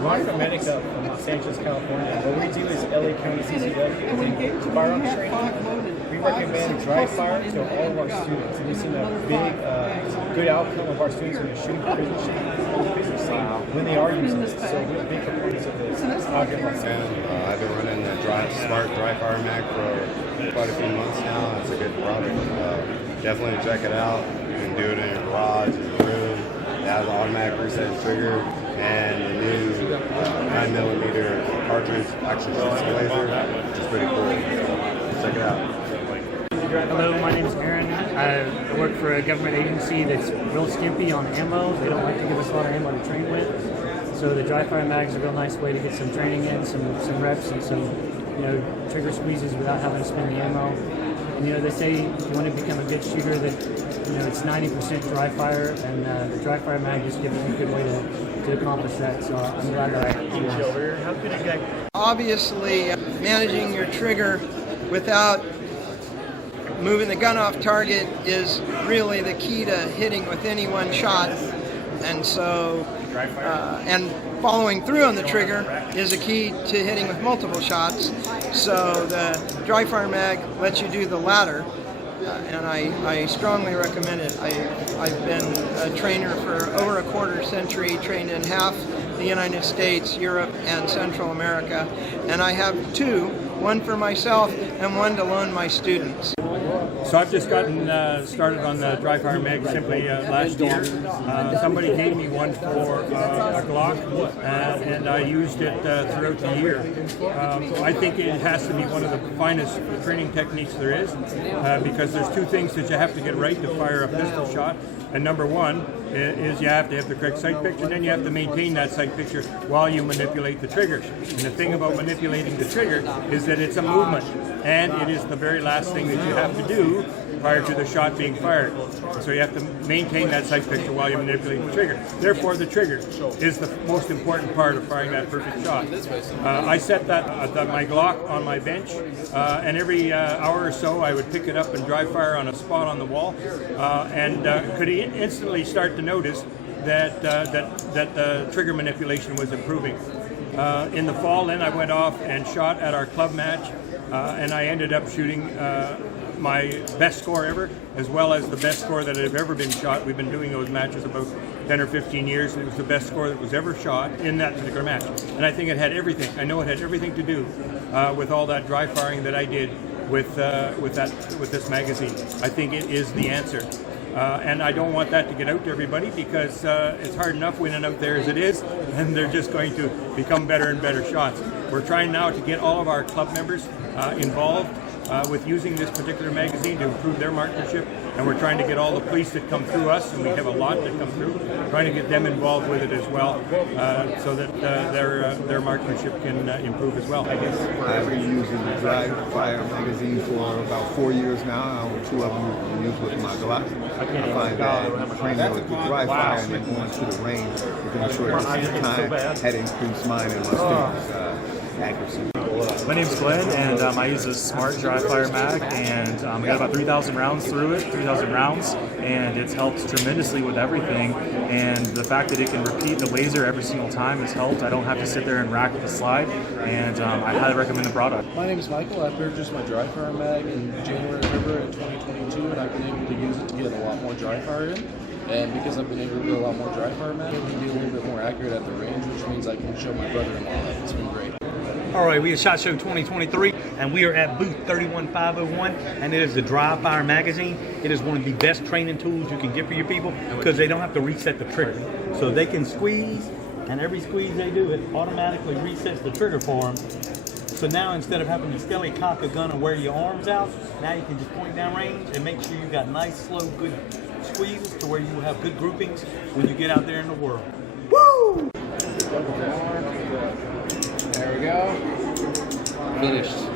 Ron from Los Angeles, California. What we do is LA County CCW, firearms training. We recommend dry fire to all of our students. And we've seen a big, good outcome of our students when they're shooting prison shootings when they are using this. So we're big proponents of this out here in Los Angeles. I've been running the smart DryFireMag for quite a few months now. It's a good product. Definitely check it out. You can do it in your garage, in your room. It has an automatic reset trigger, and the new 9mm cartridge actually shoots the laser, which is pretty cool. So check it out. Hello, my name is Aaron. I work for a government agency that's real skimpy on ammo. They don't like to give us a lot of ammo to train with. So the DryFireMag is a real nice way to get some training in, some reps and some trigger squeezes without having to spend the ammo. And they say if you want to become a good shooter that it's 90% dry fire, and the DryFireMag just gives you a good way to accomplish that. So I'm glad that I teach over. How could a guy? Obviously, managing your trigger without moving the gun off target is really the key to hitting with any one shot, and so and following through on the trigger is a key to hitting with multiple shots. So the DryFireMag lets you do the latter, and I strongly recommend it. I've been a trainer for over a quarter century, trained in half the United States, Europe, and Central America, and I have two, one for myself and one to loan my students. So I've just gotten started on the DryFireMag simply last year. Somebody gave me one for a Glock, and I used it throughout the year. I think it has to be one of the finest training techniques there is, because there's two things that you have to get right to fire a pistol shot. And number one is you have to have the correct sight picture, and then you have to maintain that sight picture while you manipulate the trigger. And the thing about manipulating the trigger is that it's a movement, and it is the very last thing that you have to do prior to the shot being fired. So you have to maintain that sight picture while you manipulate the trigger. Therefore, the trigger is the most important part of firing that perfect shot. I set my Glock on my bench, and every hour or so I would pick it up and dry fire on a spot on the wall, and could instantly start to notice that the trigger manipulation was improving. In the fall, then I went off and shot at our club match, and I ended up shooting my best score ever, as well as the best score that had ever been shot. We've been doing those matches about 10 or 15 years, and it was the best score that was ever shot in that particular match. And I think it had everything. I know it had everything to do with all that dry firing that I did with this magazine. I think it is the answer. And I don't want that to get out to everybody, because it's hard enough winning out there as it is, and they're just going to become better and better shots. We're trying now to get all of our club members involved with using this particular magazine to improve their marksmanship, and we're trying to get all the police that come through us, and we have a lot that come through, trying to get them involved with it as well, so that their marksmanship can improve as well. I've been using the DryFire magazine for about 4 years now. Two of them used with my Glock. I find that training with the DryFire and then going to the range within a short distance of time had increased mine and my students' accuracy. My name's Glenn, and I use a smart DryFireMag, and I got about 3,000 rounds through it, 3,000 rounds, and it's helped tremendously with everything. And the fact that it can repeat the laser every single time has helped. I don't have to sit there and rack the slide, and I highly recommend the product. My name is Michael. I purchased my DryFireMag in January, February of 2022, and I've been able to use it to get a lot more dry fire in. And because I've been able to do a lot more DryFireMag, I can be a little bit more accurate at the range, which means I can show my brother-in-law that. It's been great. All right, we at SHOT Show 2023, and we are at booth 31501, and it is the DryFire magazine. It is one of the best training tools you can get for your people, because they don't have to reset the trigger. So they can squeeze, and every squeeze they do, it automatically resets the trigger for them. So now, instead of having to steadily cock a gun and wear your arms out, now you can just point down range and make sure you got nice, slow, good squeezes to where you have good groupings when you get out there in the world. Woo! There we go. Finished.